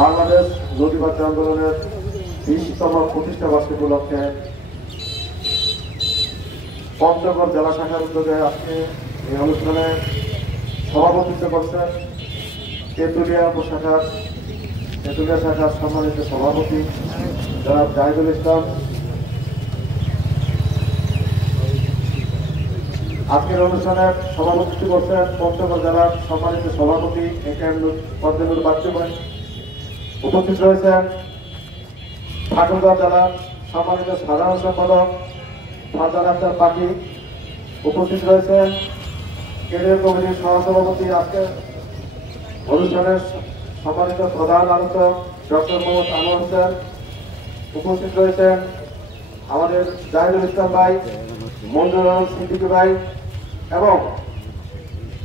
বাংলাদেশ নদী বাঁচাও আন্দোলনের 20তম প্রতিষ্ঠা বার্ষিকী উপলক্ষে পঞ্চগড় জেলা শাখার উদ্যোগে আজকে এই অনুষ্ঠানে সভাপতিত্ব করছেন তেঁতুলিয়া শাখার সম্মানিত সভাপতি জনাব জাহিদুল ইসলাম। আজকের অনুষ্ঠানে সভাপতিত্ব করছেন পঞ্চগড় জেলার সম্মানিত সভাপতি একেএম ফজলুর বাচ্চুভাই। উপস্থিত রয়েছেন ঠাকুরগাঁও জেলার সম্মানিত সাধারণ সম্পাদক ফারজানা আক্তার পাখি। উপস্থিত রয়েছেন কেন্দ্রীয় কমিটির সহসভাপতি আজকের অনুষ্ঠানের সম্মানিত প্রধান আলোচক ডক্টর মোহাম্মদ আনোয়ার হোসেন। উপস্থিত রয়েছেন আমাদের জাহিদুল ইসলাম ভাই, মঞ্জুর আলম সিদ্দিকী ভাই এবং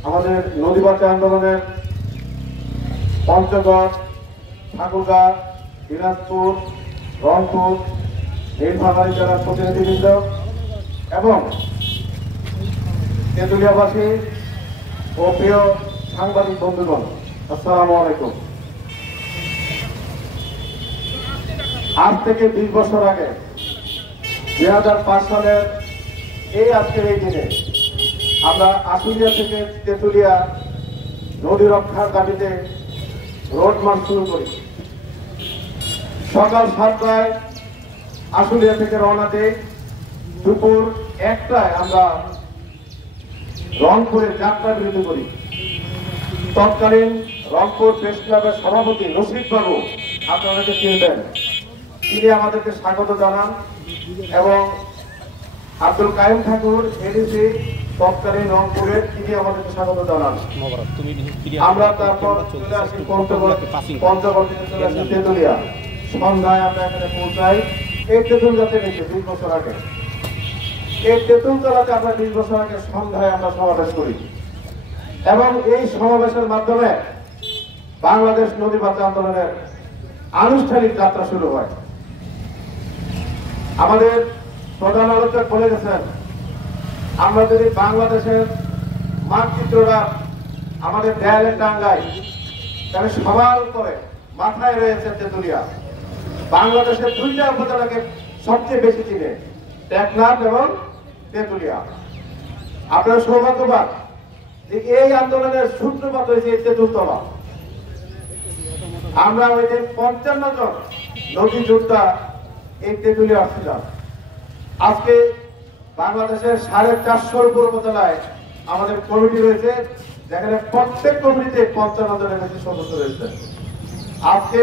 আমাদের নদী বাঁচাও আন্দোলনের পঞ্চগড়, ঠাকুরগাঁও, দিনাজপুর, রংপুর, নীলফামারী জেলার প্রতিনিধিবৃন্দ এবং তেঁতুলিয়াবাসী ও প্রিয় সাংবাদিক বন্ধুগণ, আসসালামু আলাইকুম। আজ থেকে 20 বছর আগে 2005 সালের আজকের এই দিনে আমরা আশুলিয়া থেকে তেঁতুলিয়া নদী রক্ষার দাবিতে রোড মার্চ শুরু করি। সকাল 7টায় আশুলিয়া থেকে রওনা দেই। দুপুর 1টায় আমরা রংপুরে যাত্রা বিরতি করি। তৎকালীন রংপুর প্রেস ক্লাবের সভাপতি নসিব বাবু, আপনাদেরকে চিনবেন, তিনি আমাদেরকে স্বাগত জানান এবং আব্দুল কাইম ঠাকুর এডিসি তৎকালীন রংপুরের, তিনি আমাদেরকে স্বাগত জানান। আমরা তারপর চলে আসি পঞ্চগড় থেকে চলে আসি তেঁতুলিয়া। সন্ধ্যায় আমরা এখানে পৌঁছাই এই তেঁতুলিয়াতে নিচে 20 বছর আগে। এই তেঁতুলতলাতে আমরা 20 বছর আগে সন্ধ্যায় আমরা সমাবেশ করি এবং এই সমাবেশের মাধ্যমে বাংলাদেশ নদী বাঁচাও আন্দোলনের আনুষ্ঠানিক যাত্রা শুরু হয়। আমাদের প্রধান আলোচক বলে গেছেন, আমরা যদি বাংলাদেশের মানচিত্রটা আমাদের দেয়ালে টাঙ্গাই তাহলে সবার উপরে মাথায় রয়েছে তেঁতুলিয়া। বাংলাদেশের 2টা উপজেলাকে সবচেয়ে বেশি চিনে, টেকনাফ এবং তেঁতুলিয়া। আপনারা সৌভাগ্যবান যে এই আন্দোলনের সূত্রপাত হয়েছে এই তেঁতুলতলা। আমরা ওই দিন 55 জন নদী যোদ্ধা এই তেঁতুলিয়া আসছিলাম। আজকে বাংলাদেশের 450 উপর উপজেলায় আমাদের কমিটি রয়েছে, যেখানে প্রত্যেক কমিটিতে 55 জনের বেশি সদস্য রয়েছে। আজকে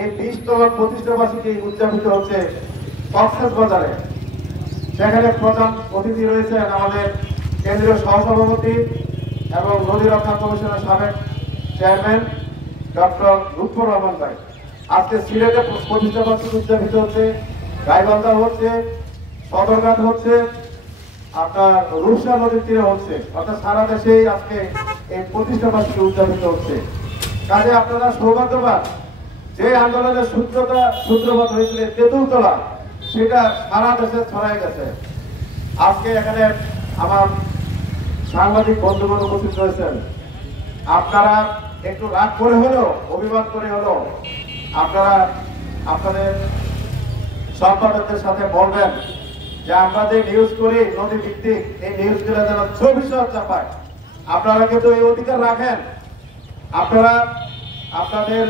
এই 20তম প্রতিষ্ঠা বার্ষিকী উদযাপিত হচ্ছে কক্সবাজারে। সেখানে প্রধান অতিথি রয়েছেন আমাদের কেন্দ্রীয় সহসভাপতি এবং নদী রক্ষা কমিশনের সাবেক চেয়ারম্যান ডক্টর লুৎফর রহমান ভাই। আজকে সিলেটে প্রতিষ্ঠা বার্ষিকী উদযাপিত হচ্ছে, গাইবান্ধা হচ্ছে, সদরঘাট হচ্ছে, আপনার রূপসা নদীর তীরে হচ্ছে, অর্থাৎ সারা দেশেই আজকে এই প্রতিষ্ঠা বার্ষিকী উদযাপিত হচ্ছে। কাজে আপনারা সৌভাগ্যবান, যে আন্দোলনের সূত্রপাত হয়েছিল তেঁতুলতলা, সেটা সারা দেশে ছড়াই গেছে। আজকে এখানে আমার সাংবাদিক বন্ধুগণ উপস্থিত রয়েছেন। আপনারা একটু রাগ করে হলো, অভিমান করে হলো, আপনারা আপনাদের সম্পাদকদের সাথে বলবেন যে আমরা যে নিউজ করি নদী ভিত্তিক, এই নিউজগুলো যেন 24 চাপায়। আপনারা কিন্তু এই অধিকার রাখেন। আপনারা আপনাদের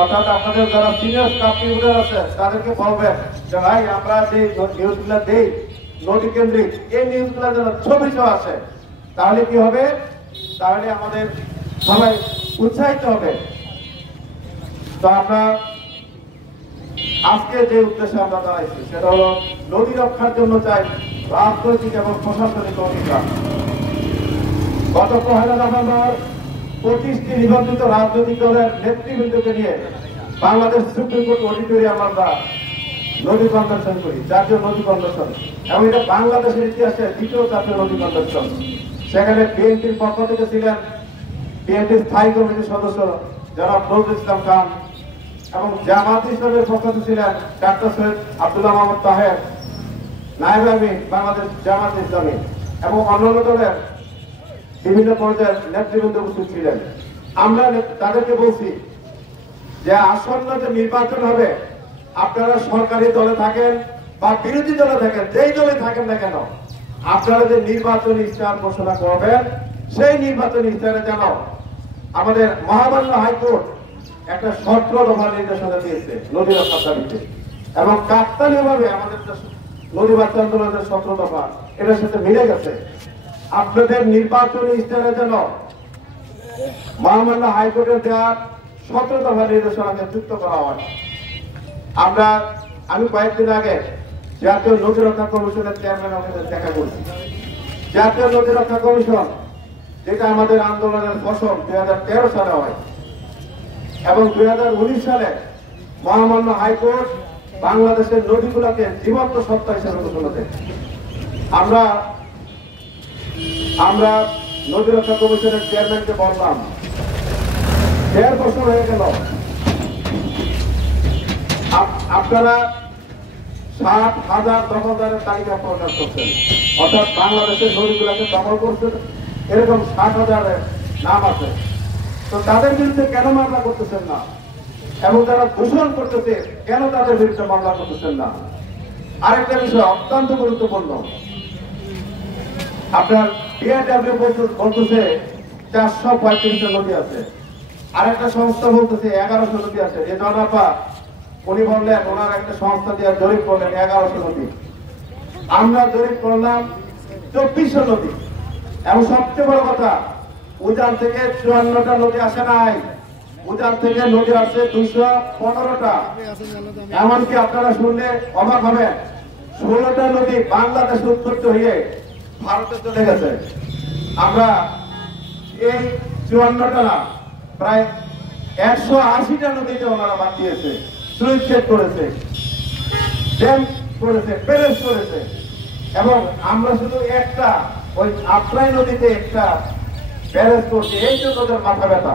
অর্থাৎ আপনাদের যারা সিনিয়র স্টাফ টিউটার আছে তাদেরকে বলবেন যে ভাই আমরা যে নিউজগুলো দেই নদী কেন্দ্রিক, এই নিউজগুলো যেন 24 আসে। তাহলে কি হবে? তাহলে আমাদের সবাই উৎসাহিত হবে। তো আমরা আজকে যে উদ্দেশ্যে আমরা দাঁড়াইছি সেটা হলো নদী রক্ষার জন্য চাই রাজনৈতিক এবং প্রশাসনিক অধিকার। গত 1 নভেম্বর 25টি নিবন্ধিত রাজনৈতিক দলের নেতৃবৃন্দকে নিয়ে বাংলাদেশ সুপ্রিম কোর্ট অডিটোরিয়াম আমরা নদী কনভেনশন করি, জাতীয় নদী কনভেনশন, এবং এটা বাংলাদেশের ইতিহাসে 2য় জাতীয় নদী কনভেনশন। সেখানে বিএনপির পক্ষ থেকে ছিলেন বিএনপির স্থায়ী কমিটির সদস্য জনাব নজরুল ইসলাম খান এবং জামাত ইসলামের পক্ষ থেকে ছিলেন ডাক্তার সৈয়দ আব্দুল্লাহ মোহাম্মদ তাহের, নায়েব আমির বাংলাদেশ জামাত ইসলামী এবং অন্যান্য দলের বিভিন্ন পর্যায়ের নেতৃবৃন্দ উপস্থিত ছিলেন। আমরা তাদেরকে বলছি যে আসন্ন যে নির্বাচন হবে, আপনারা সরকারি দলে থাকেন বা বিরোধী দলে থাকেন, যেই দলে থাকেন না কেন, আপনারা যে নির্বাচনী ইশতেহার ঘোষণা করবেন, সেই নির্বাচনী ইশতেহারে যেন আমাদের মহামান্য হাইকোর্ট একটা 17 দফা নির্দেশনা দিয়েছে নদী রক্ষার দাবিতে, এবং কাকতালীয়ভাবে আমাদের নদী বাঁচাও আন্দোলনের 17 দফা এটার সাথে মিলে গেছে। আপনাদের নির্বাচনী ইশতেহারে যেন মহামান্য হাইকোর্টের দেওয়া 17 দফা নির্দেশনাকে যুক্ত করা হয়। আমি কয়েকদিন আগে জাতীয় নদী রক্ষা কমিশনের চেয়ারম্যান অফিসে দেখা করছি। জাতীয় নদী রক্ষা কমিশন, যেটা আমাদের আন্দোলনের ফসল 2013 সালে হয়, এবং 2019 সালে মহামান্য হাইকোর্ট বাংলাদেশের নদীগুলোকে জীবন্ত সত্তা হিসেবে ঘোষণা দেয়। আমরা নদী রক্ষা কমিশনের চেয়ারম্যানকে বললাম, 1.5 বছর হয়ে গেল, আপনারা 60,000 দখলদারের তালিকা প্রকাশ করছেন, অর্থাৎ বাংলাদেশের নদীগুলোকে দখল করছেন, এরকম 60,000 নাম আছে। তো তাদের বিরুদ্ধে কেন মামলা করতেছেন না? এবং যারা দূষণ করতেছে কেন তাদের বিরুদ্ধে মামলা করতেছেন না? আরেকটা বিষয় অত্যন্ত গুরুত্বপূর্ণ, আপনার বিআরডব্লিউ বলতেছে 435টা নদী আছে, আরেকটা সংস্থা বলতেছে 1100 নদী আছে। যে জনাপা উনি বললেন ওনার একটা সংস্থা দিয়ে জরিপ করলেন 1100 নদী, আমরা জরিপ করলাম 2400 নদী। এবং সবচেয়ে বড় কথা, উজান থেকে 54টা নদী আসে নাই, উজান থেকে নদী আসছে 215টা। এমনকি আপনারা শুনলে অবাক হবেন, 16টা নদী বাংলাদেশ উৎপত্তি হয়ে ভারতে চলে গেছে। আমরা এই 54টা না, প্রায় 180টা নদীতে ওনারা বাদ দিয়েছে, সুইচ গেট করেছে, ড্যাম করেছে, প্যারেজ করেছে। এবং আমরা শুধু একটা ওই আত্রাই নদীতে একটা প্যারেজ করছি, এই জন্য ওদের মাথা ব্যথা।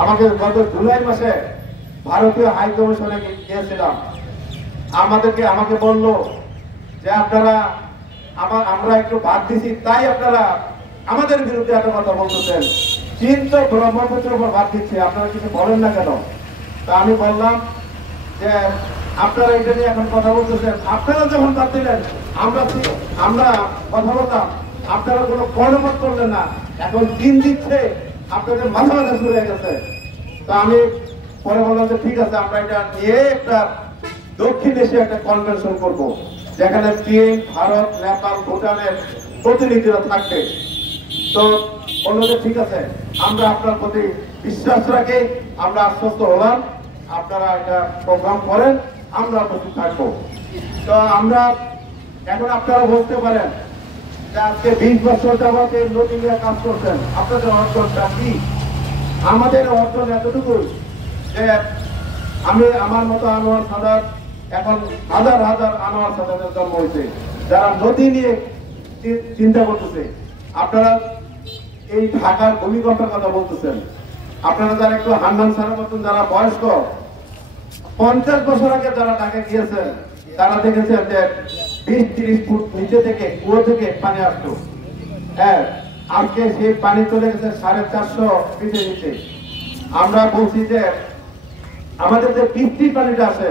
আমাকে গত জুলাই মাসে ভারতীয় হাই কমিশনে গিয়েছিলাম, আমাকে বলল যে আমরা একটু বাদ দিছি, তাই আপনারা আমাদের বিরুদ্ধে এত কথা বলতেছেন। চীন তো ব্রহ্মপুত্রের উপর বাদ দিচ্ছে, আপনারা কিছু বলেন না কেন? তা আমি বললাম যে আপনারা এটা নিয়ে এখন কথা বলতেছেন, আপনারা যখন বাদ দিলেন আমরা কথা বলতাম, আপনারা কোনো কর্ণপাত করলেন না, এখন দিন দিচ্ছে আপনাদের মাথা শুরু হয়ে গেছে। তো আমি পরে বললাম যে ঠিক আছে, আমরা এটা নিয়ে একটা দক্ষিণ এশিয়া একটা কনভেনশন করব, যেখানে চীন, ভারত, নেপাল, ভুটানের প্রতিনিধিরা থাকবে। তো বললো যে ঠিক আছে, আমরা আপনার প্রতি বিশ্বাস রাখি, আমরা আশ্বস্ত হলাম, আপনারা এটা প্রোগ্রাম করেন, আমরা প্রস্তুত থাকবো। তো আমরা এখন আপনারা বলতে পারেন যে আজকে 20 বছর যাবত এই নদী নিয়ে কাজ করছেন, আপনাদের অর্জনটা কি? আমাদের অর্জন এতটুকু যে আমার মতো আনোয়ার সাদাত, এখন হাজার হাজার আনোয়ার সাদাতের জন্ম হয়েছে, যারা নদী নিয়ে চিন্তা করতেছে। আপনারা এই ঢাকার ভূমিকম্পের কথা বলতেছেন, আপনারা যারা একটু হান্নান সারা মতন যারা বয়স্ক, 50 বছর আগে যারা ঢাকা গিয়েছেন, তারা দেখেছেন যে 20-30 ফুট নিচে থেকে কুয়ো থেকে পানি আসতো। হ্যাঁ, আজকে সেই পানি চলে গেছে 450 ফিটের নিচে। আমরা বলছি যে আমাদের যে বৃষ্টির পানিটা আসে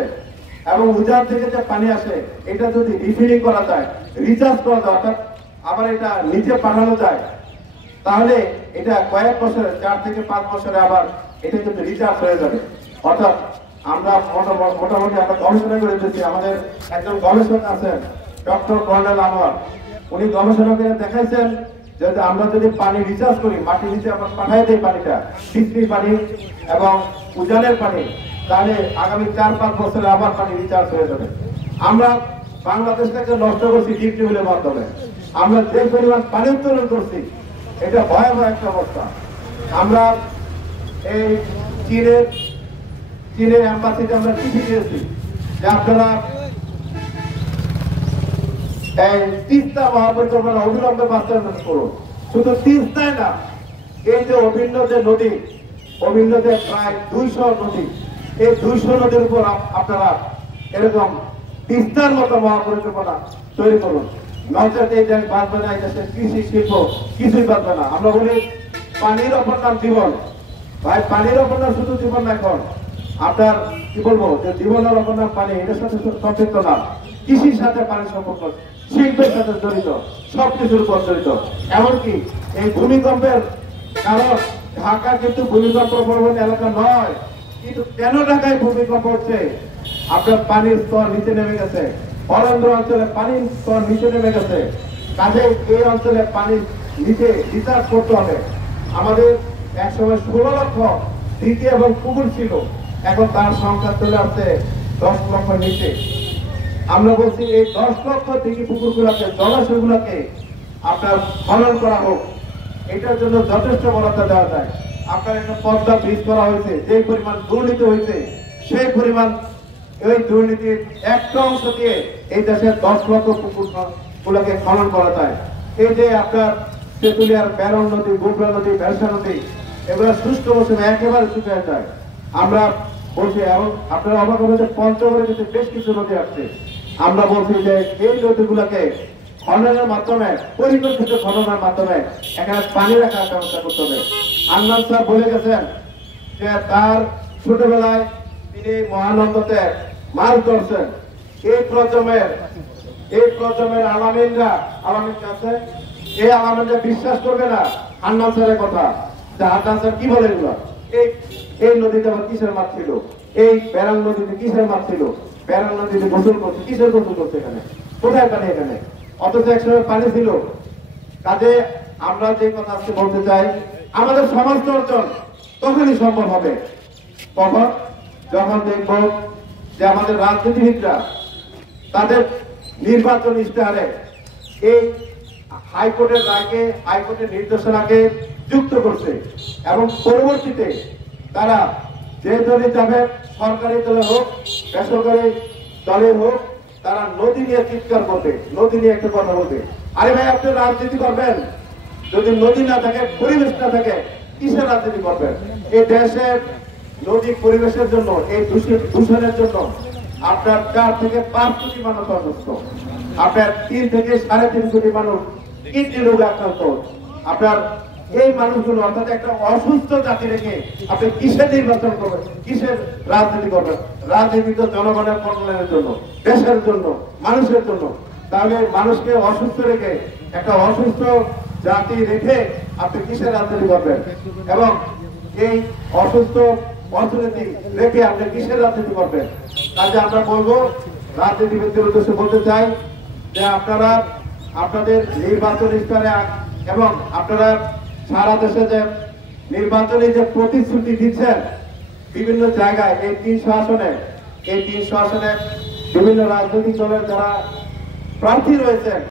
এবং উজান থেকে যে পানি আসে, এটা যদি রিফিলিং করা যায়, রিচার্জ করা যায়, অর্থাৎ আবার এটা নিচে পাঠানো যায়, তাহলে এটা কয়েক বছরে 4 থেকে 5 বছরে আবার এটা কিন্তু রিচার্জ হয়ে যাবে। অর্থাৎ আমরা মোটামুটি আমরা গবেষণা করে দিচ্ছি। আমাদের একজন গবেষক আছেন ডক্টর কর্নেল আনোয়ার, উনি গবেষণা করে দেখাইছেন যে আমরা যদি পানি রিচার্জ করি, মাটির নিচে আমরা পাঠাই দিই পানিটা, বৃষ্টির পানি এবং উজানের পানি, তাহলে আগামী 4-5 বছরে আবার পানি রিচার্জ হয়ে যাবে। আমরা বাংলাদেশটাকে নষ্ট করছি ডিপ টিউবের মাধ্যমে, আমরা যে পরিমাণ পানি উত্তোলন করছি, এটা ভয়াবহ একটা অবস্থা। আমরা এই চীনের এম্বাসিতে আমরা চিঠি দিয়েছি যে আপনারা এই তিস্তা মহাপরিকল্পনা অবিলম্বে বাস্তবায়ন করুন। শুধু তিস্তায় না, এই যে অভিন্ন যে নদী, অভিন্ন যে প্রায় 200 নদী, এই 200 নদীর উপর আপনারা এরকম তিস্তার মতো মহাপরিকল্পনা তৈরি করুন। নচেত এই দেশ বাঁচবে না, এই দেশের কৃষি শিল্প কিছুই বাঁচবে না। আমরা বলি পানির অপর নাম জীবন। ভাই পানির অপর নাম শুধু জীবন না, এখন আপনার কি বলবো যে জীবনের অপর নাম পানি, এটার সাথে সম্পৃক্ত না, কৃষির সাথে পানির সম্পর্ক, শিল্পের সাথে জড়িত, সবকিছুর উপর জড়িত। এমনকি এই ভূমিকম্পের কারণ ঢাকা কিন্তু ভূমিকম্প প্রবণ এলাকা নয়, কিন্তু কেন ঢাকায় ভূমিকম্প হচ্ছে? আপনার পানির স্তর নিচে নেমে গেছে, বরেন্দ্র অঞ্চলে পানির স্তর নিচে নেমে গেছে। কাজে এই অঞ্চলে পানি নিচে রিচার্জ করতে হবে। আমাদের একসময় 16 লক্ষ দিঘি এবং পুকুর ছিল, এখন তার সংখ্যা চলে আসছে 10 লক্ষ নিচে। আমরা বলছি এই 10 লক্ষ দিঘি পুকুর গুলাকে, জলাশয় গুলাকে আপনার খনন করা হোক, এটার জন্য যথেষ্ট বরাদ্দ দেওয়া যায়। আপনার একটা পদ্মা ব্রিজ করা হয়েছে, যে পরিমাণ দুর্নীতি হয়েছে সেই পরিমাণ এই দুর্নীতির একটা অংশ দিয়ে এই দেশের 10 লক্ষ পুকুর গুলাকে খনন করা যায়। এই যে আপনার তেঁতুলিয়ার ব্যারন নদী, গুবরা নদী, বেলসা নদী, এগুলো শুষ্ক মৌসুমে একেবারে শুকিয়ে যায়। আমরা বলছি, এবং আপনারা অবাক হবে যে পঞ্চগড়ে কিন্তু বেশ কিছু নদী আসছে। আমরা বলছি যে এই নদীগুলোকে খননের মাধ্যমে, পরিকল্পিত খননের মাধ্যমে এখানে পানি রাখার ব্যবস্থা করতে হবে। আন্নান সাহেব বলে গেছেন যে তার ছোটবেলায় তিনি মহানন্দতে মাছ ধরছেন। এই প্রজন্মের আলামিনরা আছে, এই আলামিনরা বিশ্বাস করবে না আন্নান স্যারের কথা, যে আন্নান স্যার কি বলে এগুলো। এই নদীতে আবার কিসের মাছ ছিল? এই ব্যারাং নদীতে কিসের মাছ ছিল? ব্যারাং নদীতে গোসল করছে, কিসের গোসল করছে? এখানে কোথায় পানি? এখানে অথচ একসময় পানি ছিল। কাজে আমরা যে কথা আজকে বলতে চাই, আমাদের সমাজ অর্জন তখনই সম্ভব হবে কখন? যখন দেখব যে আমাদের রাজনীতিবিদরা তাদের নির্বাচন ইশতেহারে এই হাইকোর্টের রায়কে, হাইকোর্টের নির্দেশনাকে যুক্ত করছে, এবং পরবর্তীতে তারা যে দলে যাবে, সরকারি দলে হোক বেসরকারি দলে হোক, তারা নদী নিয়ে চিৎকার করবে, নদী নিয়ে একটা কথা বলবে। আরে ভাই, আপনি রাজনীতি করবেন, যদি নদী না থাকে, পরিবেশ না থাকে, কিসের রাজনীতি করবেন? এই দেশের নদী পরিবেশের জন্য, এই দূষণের জন্য আপনার 4 থেকে 5 কোটি মানুষ অসুস্থ, আপনার 3 থেকে 3.5 কোটি মানুষ কিডনি রোগে আক্রান্ত। আপনার এই মানুষগুলো, অর্থাৎ একটা অসুস্থ জাতি রেখে আপনি কিসের নির্বাচন করবেন, কিসের রাজনীতি করবেন? রাজনীতি তো জনগণের কল্যাণের জন্য, দেশের জন্য, মানুষের জন্য। তাহলে মানুষকে অসুস্থ রেখে, একটা অসুস্থ জাতি রেখে আপনি কিসের রাজনীতি করবেন? এবং এই অসুস্থ অর্থনীতি রেখে আপনি কিসের রাজনীতি করবেন? কাজে আমরা বলবো, রাজনীতিবিদদের উদ্দেশ্যে বলতে চাই যে আপনারা আপনাদের নির্বাচন ইশতেহারে এবং আপনারা সারা দেশে যে নির্বাচনী যে প্রতিশ্রুতি দিচ্ছেন বিভিন্ন জায়গায়, এই 300 আসনে, এই 300 আসনে বিভিন্ন রাজনৈতিক দলের যারা প্রার্থী রয়েছেন